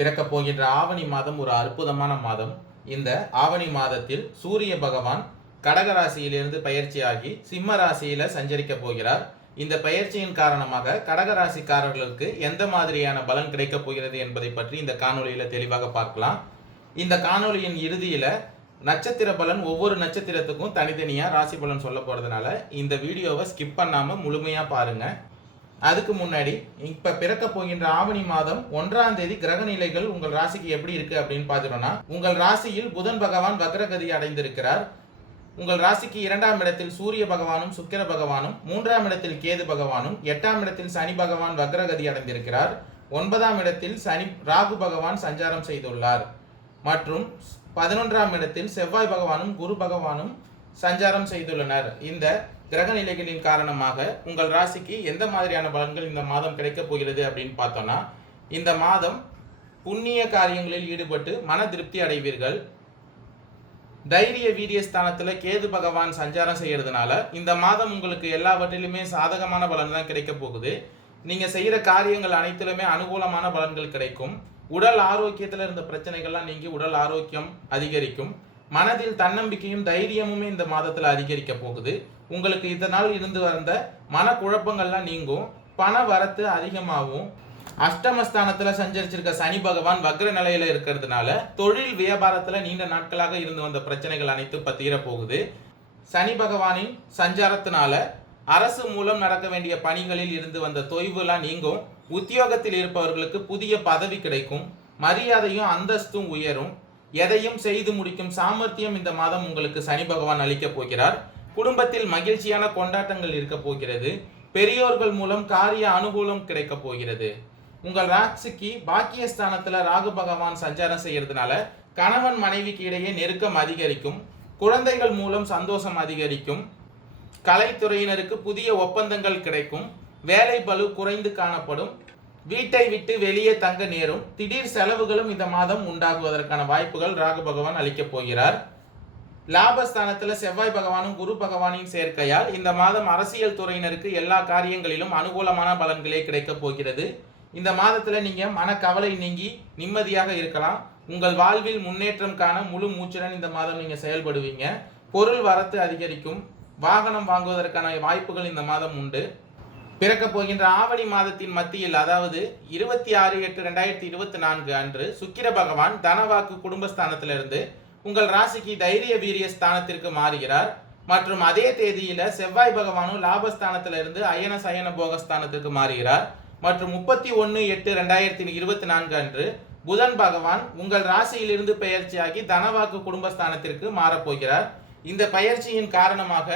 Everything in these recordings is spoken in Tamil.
பிறக்கப் போகின்ற ஆவணி மாதம் ஒரு அற்புதமான மாதம். இந்த ஆவணி மாதத்தில் சூரிய பகவான் கடகராசியிலிருந்து பயிற்சியாகி சிம்ம ராசியில சஞ்சரிக்க போகிறார். இந்த பயிற்சியின் காரணமாக கடகராசிக்காரர்களுக்கு எந்த மாதிரியான பலன் கிடைக்கப் போகிறது என்பதை பற்றி இந்த காணொலியில தெளிவாக பார்க்கலாம். இந்த காணொலியின் இறுதியில நட்சத்திர பலன் ஒவ்வொரு நட்சத்திரத்துக்கும் தனித்தனியா ராசி பலன் சொல்ல போறதுனால இந்த வீடியோவை ஸ்கிப் பண்ணாம முழுமையா பாருங்க. அதுக்கு முன்னாடி இப்ப பிறக்க போகின்ற ஆவணி மாதம் 1ஆம் தேதி கிரக நிலைகள் உங்கள் ராசிக்கு எப்படி இருக்கு அப்படின்னு பார்த்துட்டோம்னா, உங்கள் ராசியில் புதன் பகவான் வக்ரகதி அடைந்திருக்கிறார். உங்கள் ராசிக்கு 2ஆம் இடத்தில் சூரிய பகவானும் சுக்கிர பகவானும், 3ஆம் இடத்தில் கேது பகவானும், 8ஆம் இடத்தில் சனி பகவான் வக்ரகதி அடைந்திருக்கிறார். 9ஆம் இடத்தில் ராகு பகவான் சஞ்சாரம் செய்துள்ளார். மற்றும் 11ஆம் இடத்தில் செவ்வாய் பகவானும் குரு பகவானும் சஞ்சாரம் செய்துள்ளனர். இந்த கிரக நிலைகளின் காரணமாக உங்கள் ராசிக்கு எந்த மாதிரியான பலன்கள் இந்த மாதம் கிடைக்கப் போகிறது அப்படின்னு பார்த்தோம்னா, இந்த மாதம் புண்ணிய காரியங்களில் ஈடுபட்டு மன திருப்தி அடைவீர்கள். தைரிய வீரிய ஸ்தானத்துல கேது பகவான் சஞ்சாரம் செய்யறதுனால இந்த மாதம் உங்களுக்கு எல்லாவற்றிலுமே சாதகமான பலன் தான் கிடைக்க போகுது. நீங்க செய்யற காரியங்கள் அனைத்திலுமே அனுகூலமான பலன்கள் கிடைக்கும். உடல் ஆரோக்கியத்துல இருந்த பிரச்சனைகள்லாம் நீங்கி உடல் ஆரோக்கியம் அதிகரிக்கும். மனதில் தன்னம்பிக்கையும் தைரியமுமே இந்த மாதத்துல அதிகரிக்க போகுது. உங்களுக்கு இதனால் இருந்து வந்த மனக்குழப்பங்கள்லாம் நீங்கும். பண வரத்து அதிகமாகும். அஷ்டமஸ்தானத்துல சஞ்சரிச்சிருக்க சனி பகவான் வக்ர நிலையில இருக்கிறதுனால தொழில் வியாபாரத்துல நீண்ட நாட்களாக இருந்து வந்த பிரச்சனைகள் அனைத்தும் தீர போகுது. சனி பகவானின் சஞ்சாரத்தினால அரசு மூலம் நடக்க வேண்டிய பணிகளில் இருந்து வந்த தொய்வுலாம் நீங்கும். உத்தியோகத்தில் இருப்பவர்களுக்கு புதிய பதவி கிடைக்கும். மரியாதையும் அந்தஸ்தும் உயரும். எதையும் செய்து முடிக்கும் சாமர்த்தியம் இந்த மாதம் உங்களுக்கு சனி பகவான் அளிக்க போகிறார். குடும்பத்தில் மகிழ்ச்சியான கொண்டாட்டங்கள் இருக்க போகிறது. பெரியோர்கள் மூலம் காரிய அனுகூலம் கிடைக்க போகிறது. உங்கள் ராசிக்கு பாக்கியஸ்தானத்துல ராகு பகவான் சஞ்சாரம் செய்யறதுனால கணவன் மனைவிக்கு இடையே நெருக்கம் அதிகரிக்கும். குழந்தைகள் மூலம் சந்தோஷம் அதிகரிக்கும். கலைத்துறையினருக்கு புதிய ஒப்பந்தங்கள் கிடைக்கும். வேலை பளு குறைந்து காணப்படும். வீட்டை விட்டு வெளியே தங்க நேரும். திடீர் செலவுகளும் இந்த மாதம் உண்டாகுவதற்கான வாய்ப்புகள் ராகு பகவான் அளிக்கப் போகிறார். லாபஸ்தானத்துல செவ்வாய் பகவானும் குரு பகவானின் சேர்க்கையால் இந்த மாதம் அரசியல் துறையினருக்கு எல்லா காரியங்களிலும் அனுகூலமான பலன்களே கிடைக்கப் போகிறது. இந்த மாதத்துல நீங்க மனக்கவலை நீங்கி நிம்மதியாக இருக்கலாம். உங்கள் வாழ்வில் முன்னேற்றம் காண முழு மூச்சுடன் இந்த மாதம் நீங்க செயல்படுவீங்க. பொருள் வரத்து அதிகரிக்கும். வாகனம் வாங்குவதற்கான வாய்ப்புகள் இந்த மாதம் உண்டு. பிறக்க போகின்ற ஆவணி மாதத்தின் மத்தியில், அதாவது 26/8/2024 அன்று சுக்கிர பகவான் தனவாக்கு குடும்பஸ்தானத்திலிருந்து உங்கள் ராசிக்கு தைரிய வீரிய ஸ்தானத்திற்கு மாறுகிறார். மற்றும் அதே தேதியில செவ்வாய் பகவானும் லாபஸ்தானத்திலிருந்து அயன சயன போகஸ்தானத்திற்கு மாறுகிறார். மற்றும் 31/8/2024 அன்று புதன் பகவான் உங்கள் ராசியிலிருந்து பெயர்ச்சியாகி தனவாக்கு குடும்பஸ்தானத்திற்கு மாறப்போகிறார். இந்த பயிற்சியின் காரணமாக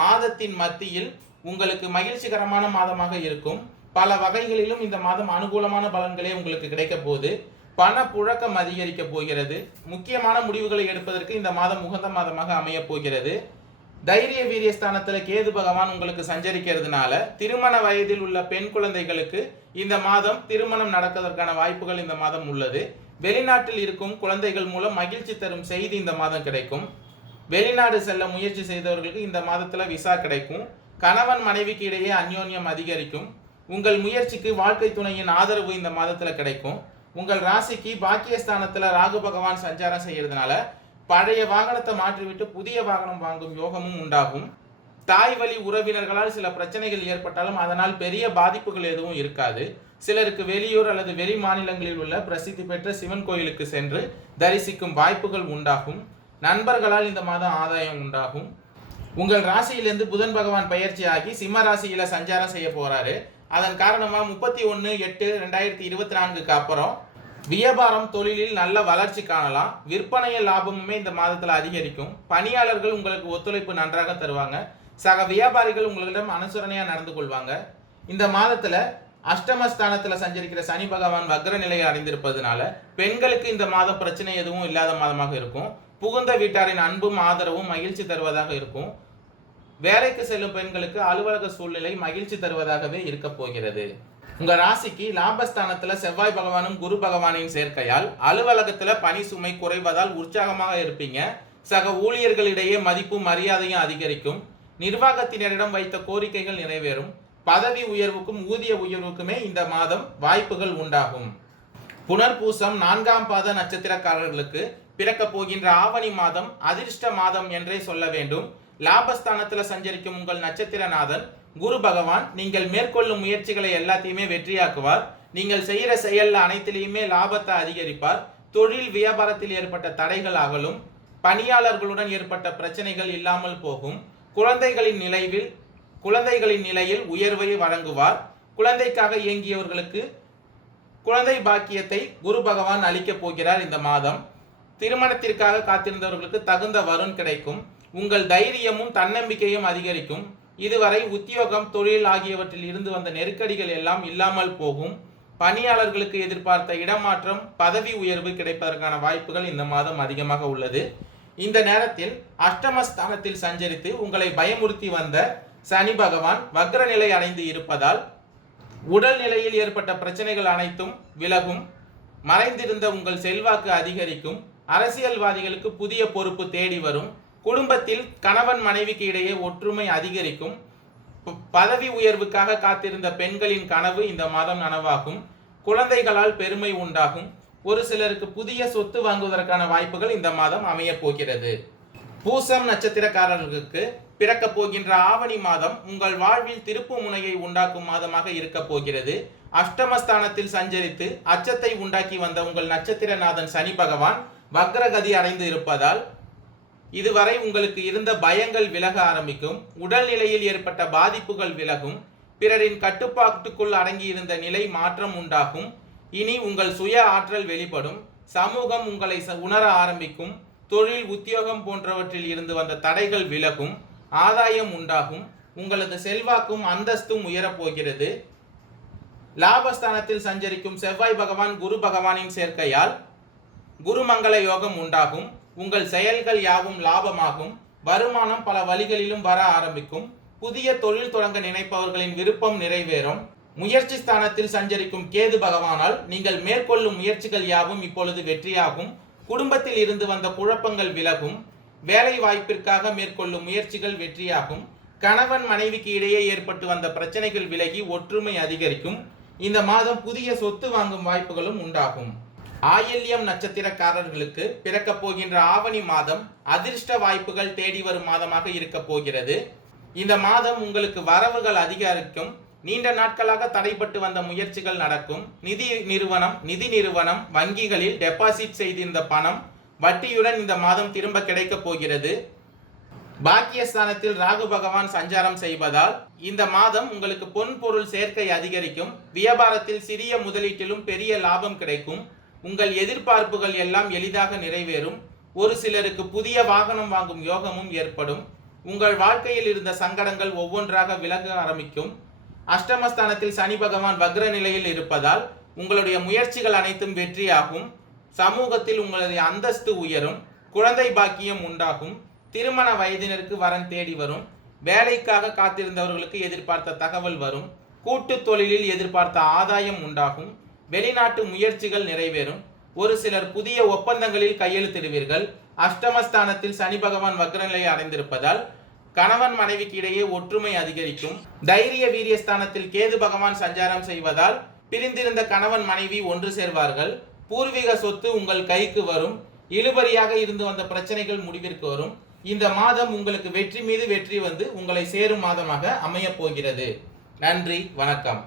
மாதத்தின் மத்தியில் உங்களுக்கு மகிழ்ச்சிகரமான மாதமாக இருக்கும். பல வகைகளிலும் இந்த மாதம் அனுகூலமான பலன்களே உங்களுக்கு கிடைக்க போகுது. பண புழக்கம் அதிகரிக்க போகிறது. முக்கியமான முடிவுகளை எடுப்பதற்கு இந்த மாதம் உகந்த மாதமாக அமைய போகிறது. தைரிய வீரிய ஸ்தானத்துல கேது பகவான் உங்களுக்கு சஞ்சரிக்கிறதுனால திருமண வயதில் உள்ள பெண் குழந்தைகளுக்கு இந்த மாதம் திருமணம் நடப்பதற்கான வாய்ப்புகள் இந்த மாதம் உள்ளது. வெளிநாட்டில் இருக்கும் குழந்தைகள் மூலம் மகிழ்ச்சி தரும் செய்தி இந்த மாதம் கிடைக்கும். வெளிநாடு செல்ல முயற்சி செய்தவர்களுக்கு இந்த மாதத்துல விசா கிடைக்கும். கணவன் மனைவிக்கு இடையே அந்யோன்யம் அதிகரிக்கும். உங்கள் முயற்சிக்கு வாழ்க்கை துணையின் ஆதரவு இந்த மாதத்துல கிடைக்கும். உங்கள் ராசிக்கு பாக்கியஸ்தானத்துல ராகு பகவான் சஞ்சாரம் செய்யறதுனால பழைய வாகனத்தை மாற்றிவிட்டு புதிய வாகனம் வாங்கும் யோகமும் உண்டாகும். தாய் வழி உறவினர்களால் சில பிரச்சனைகள் ஏற்பட்டாலும் அதனால் பெரிய பாதிப்புகள் எதுவும் இருக்காது. சிலருக்கு வெளியூர் அல்லது வெளி மாநிலங்களில் உள்ள பிரசித்தி பெற்ற சிவன் கோயிலுக்கு சென்று தரிசிக்கும் வாய்ப்புகள் உண்டாகும். நண்பர்களால் இந்த மாதம் ஆதாயம் உண்டாகும். உங்கள் ராசியிலிருந்து புதன் பகவான் பயிற்சியாகி சிம்ம ராசியில சஞ்சாரம் செய்ய போறாரு. அதன் காரணமா 31/8/2024 அப்புறம் வியாபாரம் தொழிலில் நல்ல வளர்ச்சி காணலாம். விற்பனைய லாபமுமே இந்த மாதத்துல அதிகரிக்கும். பணியாளர்கள் உங்களுக்கு ஒத்துழைப்பு நன்றாக தருவாங்க. சக வியாபாரிகள் உங்களிடம் அனுசரணையா நடந்து கொள்வாங்க. இந்த மாதத்துல அஷ்டமஸ்தானத்துல சஞ்சரிக்கிற சனி பகவான் வக்ர நிலையை அடைந்திருப்பதனால பெண்களுக்கு இந்த மாதம் பிரச்சனை எதுவும் இல்லாத மாதமாக இருக்கும். புகுந்த வீட்டாரின் அன்பும் ஆதரவும் மகிழ்ச்சி தருவதாக இருக்கும். வேலைக்கு செல்லும் பெண்களுக்கு அலுவலக சூழ்நிலை மகிழ்ச்சி தருவதாகவே இருக்க போகிறது. உங்க ராசிக்கு லாபஸ்தானத்துல செவ்வாய் பகவானும் குரு பகவானின் சேர்க்கையால் அலுவலகத்துல பணி சுமை குறைவதால் உற்சாகமாக இருப்பீங்க. சக ஊழியர்களிடையே மதிப்பும் மரியாதையும் அதிகரிக்கும். நிர்வாகத்தினரிடம் வைத்த கோரிக்கைகள் நிறைவேறும். பதவி உயர்வுக்கும் ஊதிய உயர்வுக்குமே இந்த மாதம் வாய்ப்புகள் உண்டாகும். புனர்பூசம் 4ஆம் பாத நட்சத்திரக்காரர்களுக்கு பிறக்க போகின்ற ஆவணி மாதம் அதிர்ஷ்ட மாதம் என்றே சொல்ல வேண்டும். லாபஸ்தானத்துல சஞ்சரிக்கும் உங்கள் நட்சத்திரநாதன் குரு பகவான் நீங்கள் மேற்கொள்ளும் முயற்சிகளை எல்லாத்தையுமே வெற்றியாக்குவார். நீங்கள் செய்யற செயல்ல அனைத்திலையுமே லாபத்தை அதிகரிப்பார். தொழில் வியாபாரத்தில் ஏற்பட்ட தடைகள் அகலும். பணியாளர்களுடன் ஏற்பட்ட பிரச்சனைகள் இல்லாமல் போகும். குழந்தைகளின் நிலையில் உயர்வை வழங்குவார். குழந்தைக்காக இயங்கியவர்களுக்கு குழந்தை பாக்கியத்தை குரு பகவான் அளிக்கப் போகிறார். இந்த மாதம் திருமணத்திற்காக காத்திருந்தவர்களுக்கு தகுந்த வரன் கிடைக்கும். உங்கள் தைரியமும் தன்னம்பிக்கையும் அதிகரிக்கும். இதுவரை உத்தியோகம், தொழில் ஆகியவற்றில் இருந்து வந்த நெருக்கடிகள் எல்லாம் இல்லாமல் போகும். பணியாளர்களுக்கு எதிர்பார்த்த இடமாற்றம், பதவி உயர்வு கிடைப்பதற்கான வாய்ப்புகள் இந்த மாதம் அதிகமாக உள்ளது. இந்த நேரத்தில் அஷ்டமஸ்தானத்தில் சஞ்சரித்து உங்களை பயமுறுத்தி வந்த சனி பகவான் வக்ர நிலை அடைந்து இருப்பதால் உடல் நிலையில் ஏற்பட்ட பிரச்சனைகள் அனைத்தும் விலகும். மறைந்திருந்த உங்கள் செல்வாக்கு அதிகரிக்கும். அரசியல்வாதிகளுக்கு புதிய பொறுப்பு தேடி வரும். குடும்பத்தில் கணவன் மனைவிக்கு இடையே ஒற்றுமை அதிகரிக்கும். பதவி உயர்வுக்காக காத்திருந்த பெண்களின் கனவு இந்த மாதம் நனவாகும். குழந்தைகளால் பெருமை உண்டாகும். ஒரு சிலருக்கு புதிய சொத்து வாங்குவதற்கான வாய்ப்புகள் இந்த மாதம் அமைய போகிறது. பூசம் நட்சத்திரக்காரர்களுக்கு பிறக்க போகின்ற ஆவணி மாதம் உங்கள் வாழ்வில் திருப்பு முனையை உண்டாக்கும் மாதமாக இருக்க போகிறது. அஷ்டமஸ்தானத்தில் சஞ்சரித்து அச்சத்தை உண்டாக்கி வந்த உங்கள் நட்சத்திரநாதன் சனி பகவான் வக்ரகதி அடைந்து இருப்பதால் இதுவரை உங்களுக்கு இருந்த பயங்கள் விலக ஆரம்பிக்கும். உடல்நிலையில் ஏற்பட்ட பாதிப்புகள் விலகும். பிறரின் கட்டுப்பாட்டுக்குள் அடங்கியிருந்த நிலை மாற்றம் உண்டாகும். இனி உங்கள் சுய ஆற்றல் வெளிப்படும். சமூகம் உங்களை உணர ஆரம்பிக்கும். தொழில், உத்தியோகம் போன்றவற்றில் இருந்து வந்த தடைகள் விலகும். ஆதாயம் உண்டாகும். உங்களது செல்வாக்கும் அந்தஸ்தும் உயரப்போகிறது. லாபஸ்தானத்தில் சஞ்சரிக்கும் செவ்வாய் பகவான் குரு பகவானின் சேர்க்கையால் குருமங்கள யோகம் உண்டாகும். உங்கள் செயல்கள் யாவும் லாபமாகும். வருமானம் பல வழிகளிலும் வர ஆரம்பிக்கும். புதிய தொழில் தொடங்க நினைப்பவர்களின் விருப்பம் நிறைவேறும். முயற்சி ஸ்தானத்தில் சஞ்சரிக்கும் கேது பகவானால் நீங்கள் மேற்கொள்ளும் முயற்சிகள் யாவும் இப்பொழுது வெற்றியாகும். குடும்பத்தில் இருந்து வந்த குழப்பங்கள் விலகும். வேலை வாய்ப்பிற்காக மேற்கொள்ளும் முயற்சிகள் வெற்றியாகும். கணவன் மனைவிக்கு இடையே ஏற்பட்டு வந்த பிரச்சனைகள் விலகி ஒற்றுமை அதிகரிக்கும். இந்த மாதம் புதிய சொத்து வாங்கும் வாய்ப்புகளும் உண்டாகும். ஆயில்யம் நட்சத்திரக்காரர்களுக்கு பிறக்க போகின்ற ஆவணி மாதம் அதிர்ஷ்ட வாய்ப்புகள் தேடி வரும் மாதமாக இருக்க போகிறது. இந்த மாதம் உங்களுக்கு வரவுகள் அதிகரிக்கும். நீண்ட நாட்களாக தடைப்பட்டு வந்த முயற்சிகள் நடக்கும். நிதி நிறுவனம் வங்கிகளில் டெபாசிட் செய்திருந்த பணம் வட்டியுடன் இந்த மாதம் திரும்ப கிடைக்க போகிறது. பாக்கியஸ்தானத்தில் ராகு பகவான் சஞ்சாரம் செய்வதால் இந்த மாதம் உங்களுக்கு பொன் பொருள் சேர்க்கை அதிகரிக்கும். வியாபாரத்தில் சிறிய முதலீட்டிலும் பெரிய லாபம் கிடைக்கும். உங்கள் எதிர்பார்ப்புகள் எல்லாம் எளிதாக நிறைவேறும். ஒரு சிலருக்கு புதிய வாகனம் வாங்கும் யோகமும் ஏற்படும். உங்கள் வாழ்க்கையில் இருந்த சங்கடங்கள் ஒவ்வொன்றாக விலக ஆரம்பிக்கும். அஷ்டமஸ்தானத்தில் சனி பகவான் வக்ர நிலையில் இருப்பதால் உங்களுடைய முயற்சிகள் அனைத்தும் வெற்றியாகும். சமூகத்தில் உங்களுடைய அந்தஸ்து உயரும். குழந்தை பாக்கியம் உண்டாகும். திருமண வயதினருக்கு வரன் தேடி வரும். வேலைக்காக காத்திருந்தவர்களுக்கு எதிர்பார்த்த தகவல் வரும். கூட்டு தொழிலில் எதிர்பார்த்த ஆதாயம் உண்டாகும். வெளிநாட்டு முயற்சிகள் நிறைவேறும். ஒரு சிலர் புதிய ஒப்பந்தங்களில் கையெழுத்திடுவீர்கள். அஷ்டமஸ்தானத்தில் சனி பகவான் வக்ரநிலை அடைந்திருப்பதால் கணவன் மனைவிக்கு இடையே ஒற்றுமை அதிகரிக்கும். தைரிய வீரியஸ்தானத்தில் கேது பகவான் சஞ்சாரம் செய்வதால் பிரிந்திருந்த கணவன் மனைவி ஒன்று சேர்வார்கள். பூர்வீக சொத்து உங்கள் கைக்கு வரும். இழுபறியாக இருந்து வந்த பிரச்சனைகள் முடிவிற்கு வரும். இந்த மாதம் உங்களுக்கு வெற்றி மீது வெற்றி வந்து உங்களை சேரும் மாதமாக அமைய போகிறது. நன்றி, வணக்கம்.